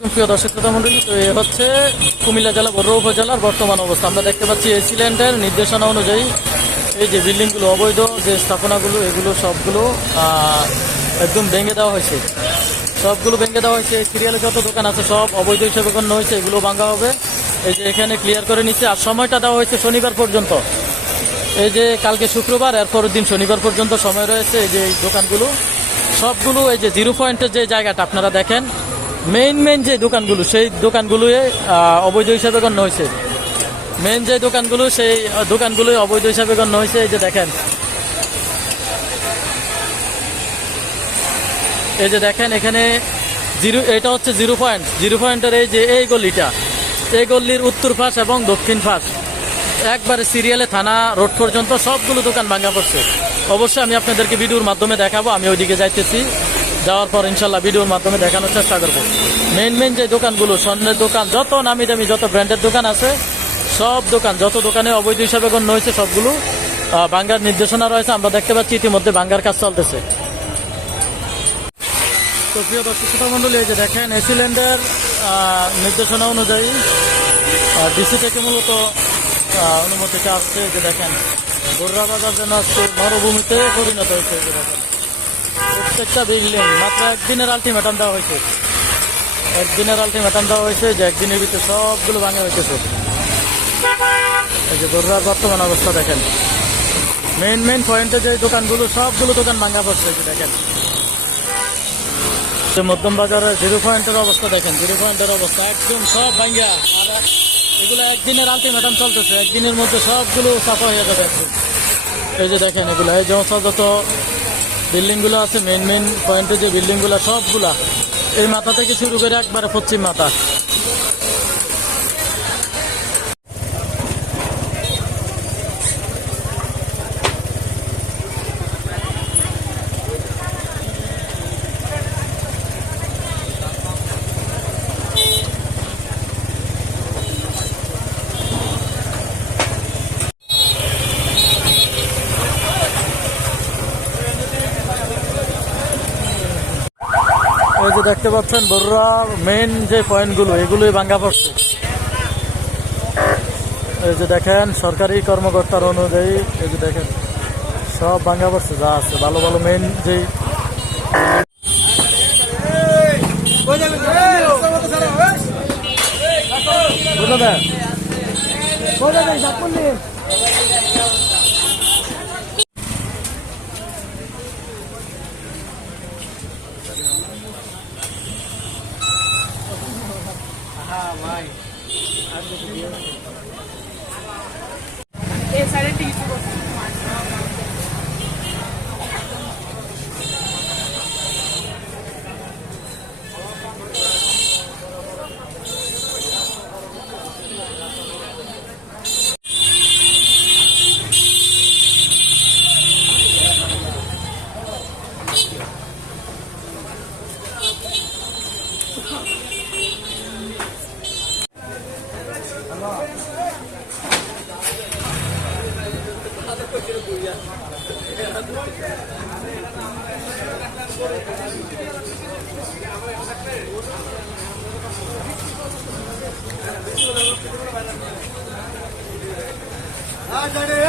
প্রিয় দর্শক শ্রোতা মন্ডলী, তো এ হচ্ছে কুমিল্লা জেলা, বড় উপজেলার বর্তমান অবস্থা। আমরা দেখতে পাচ্ছি এই নির্দেশনা অনুযায়ী এই যে বিল্ডিংগুলো অবৈধ, যে স্থাপনাগুলো, এগুলো সবগুলো একদম ভেঙে দেওয়া হয়েছে। সবগুলো ভেঙে দেওয়া হয়েছে। সিরিয়ালে যত দোকান আছে, সব অবৈধ হিসেবে গণ্য হয়েছে, এগুলো ভাঙা হবে। এই যে এখানে ক্লিয়ার করে নিচ্ছে, আর সময়টা দেওয়া হয়েছে শনিবার পর্যন্ত। এই যে কালকে শুক্রবার এর পরের দিন শনিবার পর্যন্ত সময় রয়েছে। এই যে এই দোকানগুলো, সবগুলো এই যে জিরো পয়েন্টের যে জায়গাটা, আপনারা দেখেন মেইন মেইন যে দোকানগুলো, সেই দোকানগুলো অবৈধ হিসাবে গণ্য হয়েছে মেইন যে দোকানগুলো, সেই দোকানগুলো অবৈধ হিসাবে গণ্য হয়েছে এই যে দেখেন। এই যে দেখেন, এখানে জিরো, এটা হচ্ছে জিরো পয়েন্ট। জিরো পয়েন্টের এই যে, এই গলিটা, এই গল্লির উত্তর পাশ এবং দক্ষিণ পাশ। একবারে সিরিয়ালে, থানা, রোড পর্যন্ত সবগুলো দোকান ভাঙা পড়ছে। অবশ্যই আমি আপনাদেরকে ভিডিওর মাধ্যমে দেখাবো, আমি ওইদিকে যাইতেছি। যাওয়ার পর ইনশাল্লাহ ভিডিওর মাধ্যমে দেখানোর চেষ্টা করব। মেন মেন যে দোকানগুলো, স্বর্ণের দোকান, যত নামি দামি, যত ব্র্যান্ডের দোকান আছে, সব দোকান, যত দোকানে অবৈধ হিসাবে গণ্য হয়েছে সবগুলো বাঙ্গার নির্দেশনা রয়েছে। আমরা দেখতে পাচ্ছি ইতিমধ্যে বাঙ্গার কাজ চলতেছে। তো প্রিয় দর্শক, শ্রোতা মণ্ডলী, এই যে দেখেন এসিল্যান্ডের নির্দেশনা অনুযায়ী ডিসি থেকে মূলত অনুমতিটা আসছে যে দেখেন, গোর্রা বাজার যেন আজকে মরুভূমিতে পরিণত হয়েছে। প্রত্যেকটা বিল্ডিং মাত্র একদিনের আলটিমেটাম দেওয়া হয়েছে। একদিনের আলটিমেটাম দেওয়া হয়েছে যে একদিনের ভিতরে সবগুলো ভাঙা হয়েছে এই যে গোর্রার বর্তমান অবস্থা দেখেন। মেইন মেইন পয়েন্টে যে দোকানগুলো, সবগুলো দোকান ভাঙা পড়ছে দেখেন। মধ্যম বাজারের জিরো পয়েন্টের অবস্থা দেখেন। জিরো পয়েন্টের অবস্থা একদম সব ভাঙ্গা আর এগুলো একদিনের আলটিমেটাম চলতেছে। একদিনের মধ্যে সবগুলো সাফা হয়ে যাবে। এই যে দেখেন এগুলো, এই যে যত বিল্ডিংগুলো আছে মেন মেন পয়েন্টে যে বিল্ডিংগুলো, সবগুলা এই মাথা থেকে শুরু করে একবারে পশ্চিম মাথা। এই যে দেখতে পাচ্ছেন বড়রা মেন যে পয়েন্টগুলো এগুলোই ভাঙ্গা পড়ছে এই যে দেখেন সরকারি কর্মকর্তার অনুযায়ী এই যে দেখেন সব ভাঙ্গা পড়ছে যা আছে ভালো ভালো মেন যে বুঝলো Hadi.